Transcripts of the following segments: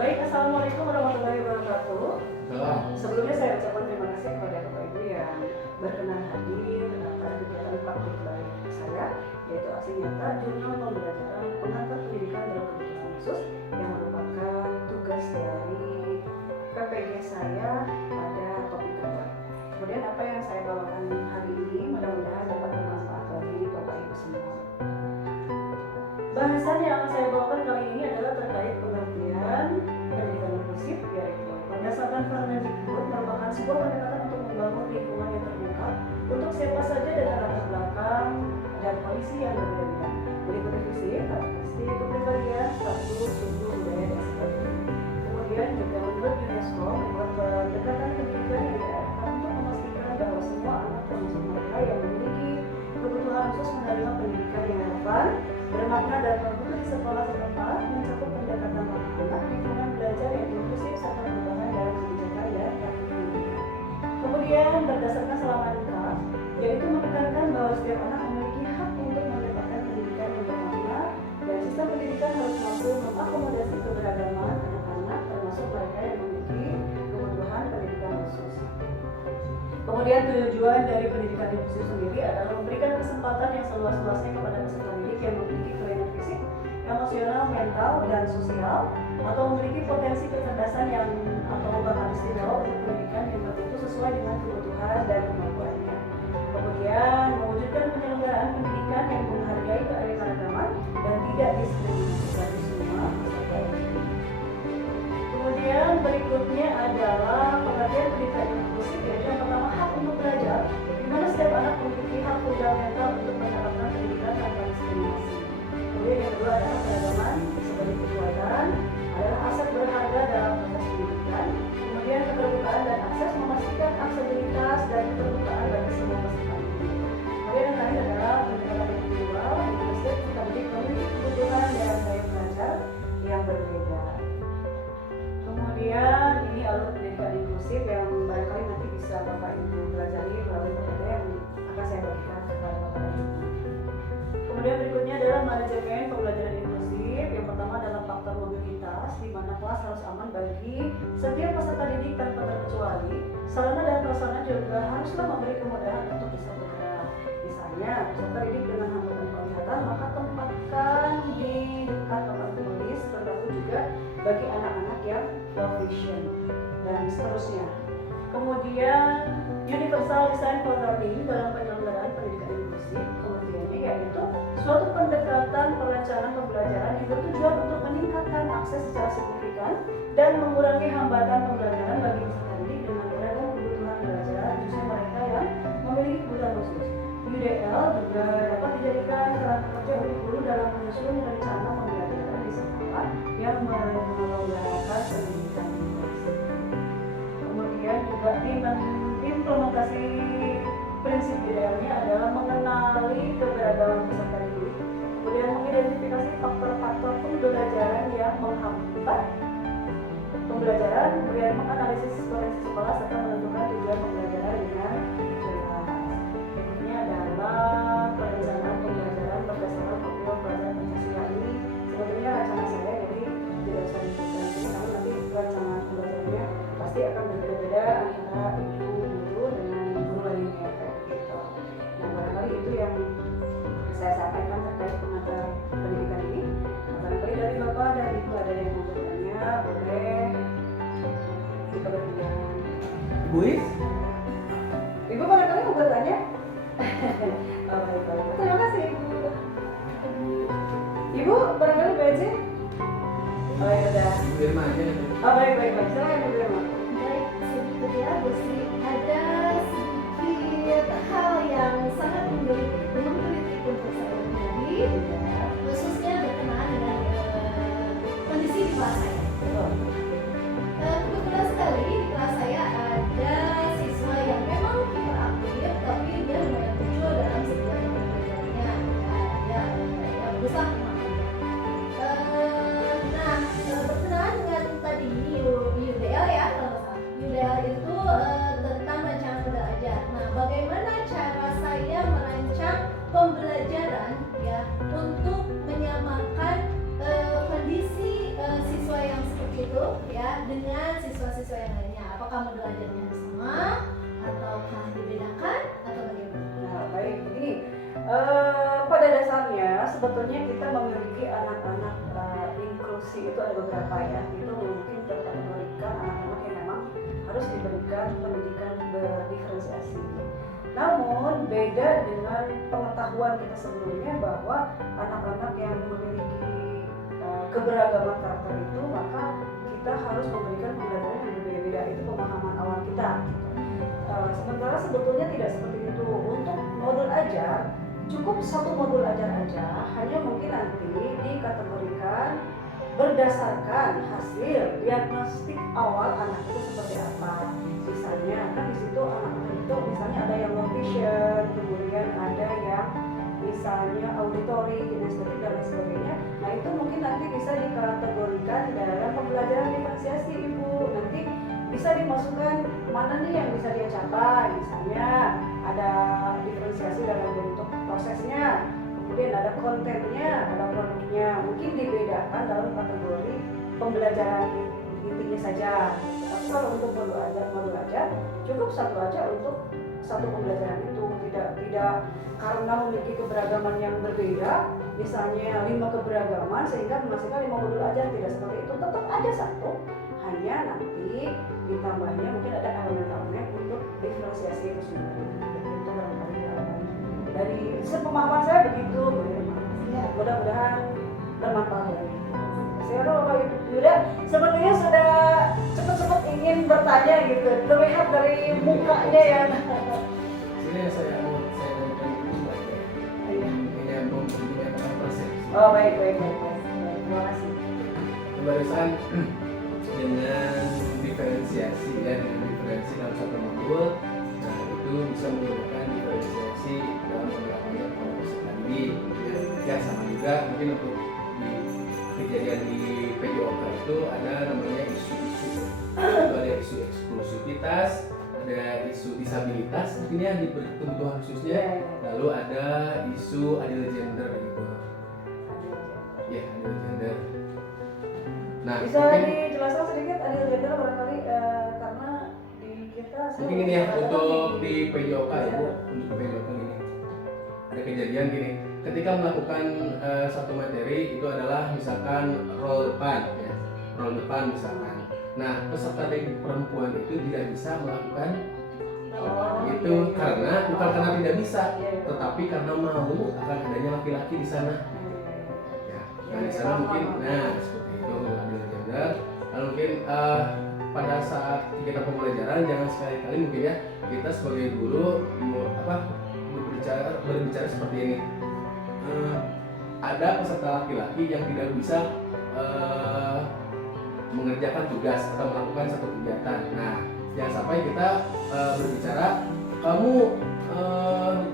Baik, Assalamualaikum warahmatullahi wabarakatuh. Salam. Sebelumnya saya ucapkan terima kasih kepada Bapak Ibu yang berkenan hadir pada kegiatan praktik baik saya, yaitu aksi nyata jurnal pembelajaran pengantar pendidikan dalam kebutuhan khusus yang merupakan tugas dari PPG saya pada topik kedua. Kemudian apa yang saya bawakan hari ini mudah-mudahan dapat bermanfaat bagi Bapak Ibu semua. Bahasan yang akan saya bawakan kali ini adalah terkait pengertian pendidikan inklusif, yaitu berdasarkan Permendikbud merupakan sebuah pendekatan untuk membangun lingkungan yang terbuka untuk siapa saja dengan latar belakang dan kondisi yang berbeda-beda. Meliputi fisik, karakteristik, kepribadian, status, suku, budaya, dan sebagainya. Kemudian juga menurut UNESCO membuat pendekatan pendidikan yang diarahkan untuk memastikan bahwa semua anak termasuk mereka yang memiliki kebutuhan khusus menerima pendidikan yang relevan, bermakna dan berguna di sekolah setempat, mencakup pendekatan anak-anak, lingkungan belajar yang inklusif serta perubahan dalam kebijakan dan praktik pendidikan. Kemudian berdasarkan Salamanca, yaitu menekankan bahwa setiap anak memiliki hak untuk mendapatkan pendidikan yang bermakna dan sistem pendidikan harus mampu mengakomodasi keberagaman anak-anak termasuk mereka yang memiliki kebutuhan pendidikan khusus. Kemudian tujuan dari pendidikan inklusif sendiri adalah memberikan kesempatan yang seluas-luasnya kepada peserta didik yang memiliki kelainan fisik, emosional, mental, dan sosial, atau memiliki potensi kecerdasan yang atau bakat istimewa untuk pendidikan yang tertentu sesuai dengan kebutuhan dan kemampuannya. Kemudian mewujudkan penyelenggaraan pendidikan yang menghargai keanekaragaman dan tidak diskriminasi bagi semua peserta didik. Kemudian berikutnya adalah pengertian pendidikan inklusif, yaitu yang pertama hak untuk belajar, di mana setiap anak memiliki hak fundamental untuk mendapatkan pendidikan tanpa diskriminasi. Kemudian yang kedua adalah keragaman sebagai kekuatan adalah aset berharga dalam proses pendidikan. Kemudian keterbukaan dan akses memastikan aksesibilitas dan keterbukaan bagi semua peserta didik. Kemudian yang terakhir adalah pendekatan individual, di mana setiap peserta didik memiliki kebutuhan dan gaya belajar yang berbeda. Kemudian ini alur pendidikan inklusif yang barangkali nanti bisa Bapak Ibu pelajari melalui PPT yang akan saya bagikan kepada Bapak Ibu. Kemudian berikutnya adalah manajemen pembelajaran inklusif. Yang pertama adalah faktor mobilitas, di mana kelas harus aman bagi setiap peserta didik tanpa terkecuali. Sarana dan prasarana juga haruslah memberi kemudahan untuk bisa bergerak. Misalnya, peserta didik dengan hambatan penglihatan maka tempatkan di dekat papan tulis, terlalu juga bagi anak-anak yang low vision dan seterusnya. Kemudian universal design for learning dalam penyelenggaraan pendidikan inklusif, kemudiannya yaitu suatu pendekatan perencanaan pembelajaran yang bertujuan untuk meningkatkan akses secara signifikan dan mengurangi hambatan pembelajaran bagi peserta didik dengan beragam kebutuhan belajar, khususnya mereka yang memiliki kebutuhan khusus. UDL juga dapat dijadikan kerangka kerja untuk guru dalam menyusun rencana pembelajaran di sekolah yang menyelenggarakan pendidikan inklusif. Kemudian juga implementasi prinsip UDL-nya adalah mengenali keberagaman peserta didik, kemudian mengidentifikasi faktor-faktor pembelajaran yang menghambat pembelajaran, kemudian menganalisis potensi sekolah serta menentukan tujuan pembelajaran dengan jelas. Berikutnya adalah perencanaan pembelajaran berdasarkan program pelajaran Pancasila. Ini sebetulnya rencana saya, jadi tidak usah disebutkan ini, karena nanti rencana pembelajarannya pasti akan berbeda-beda antara ibu guru dengan guru lainnya kayak gitu. Nah, barangkali itu yang saya sampaikan terkait pengantar pendidikan ini. Nah, barangkali dari Bapak dan Ibu ada yang mau bertanya, boleh kita bertanya. Ibu Is? Ibu barangkali mau bertanya? Oh, baik. Terima kasih Ibu. Ibu barangkali BC? Oh ya udah. Ibu Irma aja. Oh baik. Silakan Ibu Irma. Baik, sedikit ya Bu Sri. Ada sedikit hal yang sangat menggelitik untuk saya pribadi, khususnya berkenaan dengan kondisi di kelas saya. Kebetulan sekali di kelas saya ada siswa yang memang hiperaktif, tapi dia lumayan muncul dalam setiap pembelajarannya. Ya, berusaha kemampuan. Nah, berkenaan dengan tadi UDL ya, kalau nggak salah. UDL itu tentang rencana dengan siswa-siswa yang lainnya? Apakah modul ajarnya harus sama ataukah dibedakan atau bagaimana? Nah, baik, begini. Pada dasarnya sebetulnya kita memiliki anak-anak inklusi itu ada beberapa ya. Itu mungkin terkategorikan anak-anak yang memang harus diberikan pendidikan berdiferensiasi. Namun beda dengan pengetahuan kita sebelumnya bahwa anak-anak yang memiliki keberagaman karakter itu, maka kita harus memberikan pembelajaran yang berbeda-beda. Itu pemahaman awal kita. Sementara sebetulnya tidak seperti itu. Untuk modul ajar cukup satu modul ajar aja, hanya mungkin nanti dikategorikan berdasarkan hasil diagnostik awal anak itu seperti apa. Misalnya kan di situ anak-anak itu misalnya ada yang low vision, kemudian ada yang misalnya auditory, kinestetik dan lain sebagainya. Nah itu mungkin nanti bisa dikategorikan dalam pembelajaran diferensiasi Ibu. Nanti bisa dimasukkan mana nih yang bisa dia capai. Misalnya ada diferensiasi dalam bentuk prosesnya, kemudian ada kontennya, ada produknya. Mungkin dibedakan dalam kategori pembelajaran intinya saja. Tapi kalau untuk modul ajar cukup satu aja untuk satu pembelajaran itu. Tidak karena memiliki keberagaman yang berbeda, misalnya 5 keberagaman sehingga menghasilkan 5 modul ajar, tidak seperti itu. Tetap aja satu, hanya nanti ditambahnya mungkin ada elemen-elemen untuk diferensiasi itu sendiri. Itu barangkali dari sepemahaman saya begitu. Mudah-mudahan bermanfaat. Saya Bapak Yuda sepertinya sudah cepat-cepat ingin bertanya gitu, terlihat dari mukanya yang Sini saya berikan itu aja. Ini yang mempunyai persepsi. oh baik. Terima kasih. Barusan dengan diferensiasi ya, dengan diferensi dalam satu modul, nah itu bisa menggunakan diferensiasi dalam penerapannya pada peserta didik. Ya sama juga mungkin untuk di kejadian di PJOK itu ada namanya isu-isu. Itu ada isu eksklusivitas, ada isu disabilitas, mungkin ya di kebutuhan khususnya. Lalu ada isu adil gender gitu. Ya adil gender. Nah, Bisa mungkin, dijelaskan sedikit adil gender barangkali karena di kita mungkin ini ya untuk di PJOK ya Bu, untuk PJOK ini ada kejadian gini. Ketika melakukan satu materi itu adalah misalkan role depan ya, role depan misalkan. Nah, peserta didik perempuan itu tidak bisa melakukan itu karena bukan karena tidak bisa, tetapi karena mau akan adanya laki-laki di sana. Ya, nah di sana mungkin, nah seperti itu adil gender. Lalu mungkin pada saat kita pembelajaran jangan sekali-kali mungkin ya kita sebagai guru berbicara seperti ini. Ada peserta laki-laki yang tidak bisa mengerjakan tugas atau melakukan satu kegiatan. Nah, jangan sampai kita berbicara kamu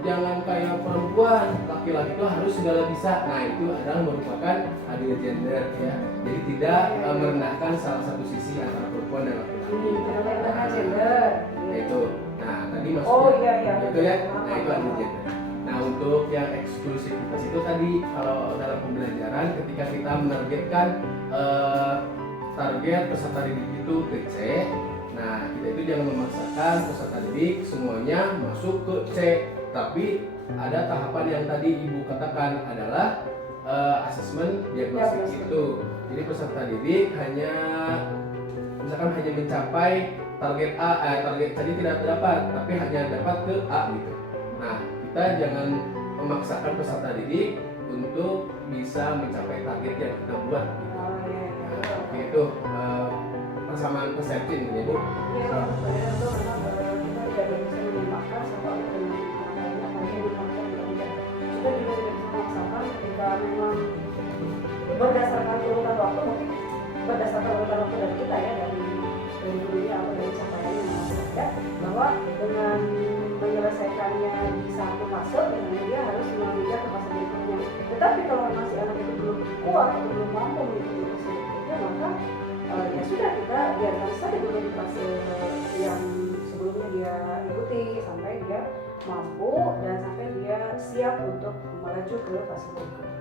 jangan kayak perempuan, laki-laki itu harus segala bisa. Nah, itu adalah merupakan adil gender ya. Jadi tidak merendahkan salah satu sisi antara perempuan dan laki-laki. Dengan gender. Itu. Nah, tadi maksudnya iya. itu ya. Nah, itu adil gender. Nah, untuk yang eksklusivitas itu tadi kalau dalam pembelajaran ketika kita menargetkan target peserta didik itu ke C, nah kita itu jangan memaksakan peserta didik semuanya masuk ke C, tapi ada tahapan yang tadi Ibu katakan adalah asesmen diagnostik itu. Jadi peserta didik hanya misalkan hanya mencapai target A, target tadi tidak dapat, tapi hanya dapat ke A gitu. Nah, kita jangan memaksakan peserta didik untuk bisa mencapai target yang kita buat gitu. Nah, itu persamaan persepsi ini Bu. Iya, kalau saya itu memang kita tidak bisa menyamakan satu anak dengan anak lainnya, apalagi di bangsa Indonesia. Kita juga tidak bisa memaksakan ketika memang berdasarkan urutan waktu, mungkin berdasarkan urutan waktu dari kita ya, dari dunia atau dari capaiannya ya, bahwa dengan menyelesaikannya di satu fase, dengan dia harus mengejar ke fase berikutnya. Tetapi kalau masih anak itu belum kuat atau belum mampu mengikuti fase berikutnya, maka ya sudah kita biarkan saja dulu di fase yang sebelumnya dia ikuti sampai dia mampu dan sampai dia siap untuk melaju ke fase berikutnya.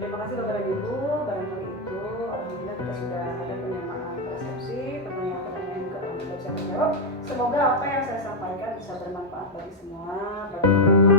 Terima kasih Bapak dan Ibu, barangkali itu alhamdulillah kita sudah ada penyamaan persepsi Semoga apa yang saya sampaikan bisa bermanfaat bagi semua, bagi